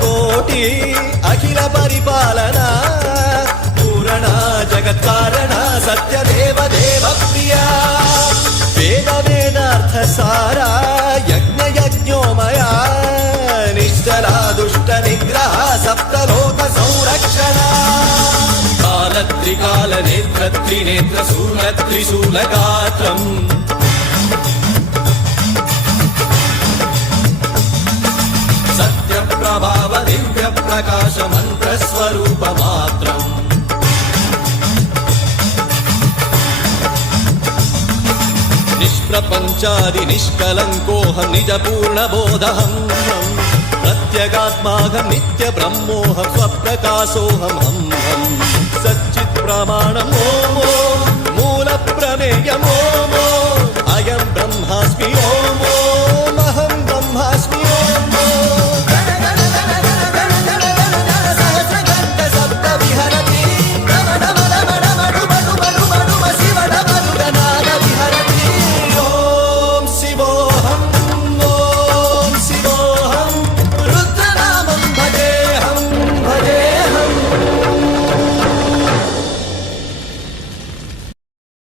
कोटि अखिल परिपालना पूरण जगत्कारण सत्यदेव देव प्रिया वेद वेदार्थ सारा यज्ञ यज्ञोमया निश्चला दुष्ट निग्रह सप्तलोक संरक्षणा काल त्रिकाल नेत्र त्रिनेत्र शूल त्रिशूलगात्रम् सत्य प्रभाव दिव्य प्रकाश मंत्र स्वरूप मात्रम् निष्प्रपंचादि निष्कलंकोऽहं निज पूर्ण बोधहं प्रत्यगात्माहं नित्य ब्रह्मोऽहं स्वप्रकाशोऽहं सच्चित् प्रमाणम् ओम मूल प्रमेयम् ओम